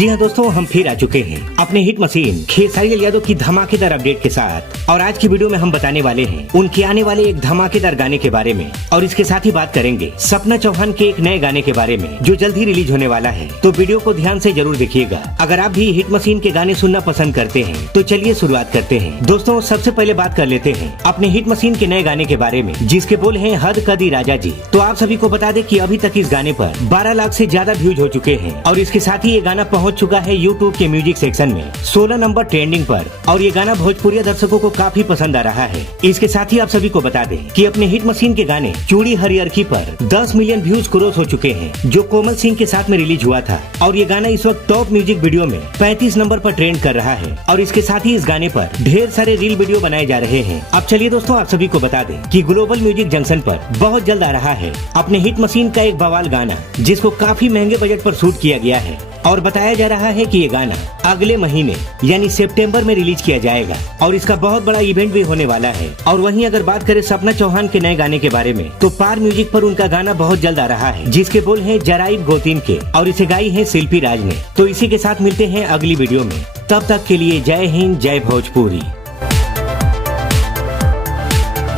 जी हाँ दोस्तों, हम फिर आ चुके हैं अपने हिट मशीन खेसारी लाल यादव की धमाकेदार अपडेट के साथ। और आज की वीडियो में हम बताने वाले हैं उनके आने वाले एक धमाकेदार गाने के बारे में, और इसके साथ ही बात करेंगे सपना चौहान के एक नए गाने के बारे में जो जल्द ही रिलीज होने वाला है। तो वीडियो को ध्यान से जरूर देखिएगा। अगर आप भी हिट मशीन के गाने सुनना पसंद करते हैं तो चलिए शुरुआत करते हैं। दोस्तों सबसे पहले बात कर लेते हैं अपने हिट मशीन के नए गाने के बारे में, जिसके बोल हैं हद कदी राजा जी। तो आप सभी को बता दें कि अभी तक इस गाने पर 12 लाख से ज्यादा व्यूज हो चुके हैं, और इसके साथ ही ये गाना पहुंच चुका है यूट्यूब के म्यूजिक सेक्शन में 16 नंबर ट्रेंडिंग पर। और ये गाना भोजपुरी दर्शकों को काफी पसंद आ रहा है। इसके साथ ही आप सभी को बता दें कि अपने हिट मशीन के गाने चूड़ी हरियरकी पर 10 मिलियन व्यूज क्रॉस हो चुके हैं, जो कोमल सिंह के साथ में रिलीज हुआ था। और ये गाना इस वक्त टॉप म्यूजिक वीडियो में 35 नंबर पर ट्रेंड कर रहा है। और इसके साथ ही इस गाने पर ढेर सारे रील वीडियो बनाए जा रहे हैं। अब चलिए दोस्तों, आप सभी को बता दें कि ग्लोबल म्यूजिक जंक्शन पर बहुत जल्द आ रहा है अपने हिट मशीन का एक बवाल गाना, जिसको काफी महंगे बजट पर शूट किया गया है। और बताया जा रहा है कि ये गाना अगले महीने यानी सितंबर में रिलीज किया जाएगा, और इसका बहुत बड़ा इवेंट भी होने वाला है। और वहीं अगर बात करें सपना चौहान के नए गाने के बारे में, तो पार म्यूजिक पर उनका गाना बहुत जल्द आ रहा है, जिसके बोल हैं जराइब गोतीन के, और इसे गाई है शिल्पी राज ने। तो इसी के साथ मिलते हैं अगली वीडियो में। तब तक के लिए जय हिंद, जय भोजपुरी।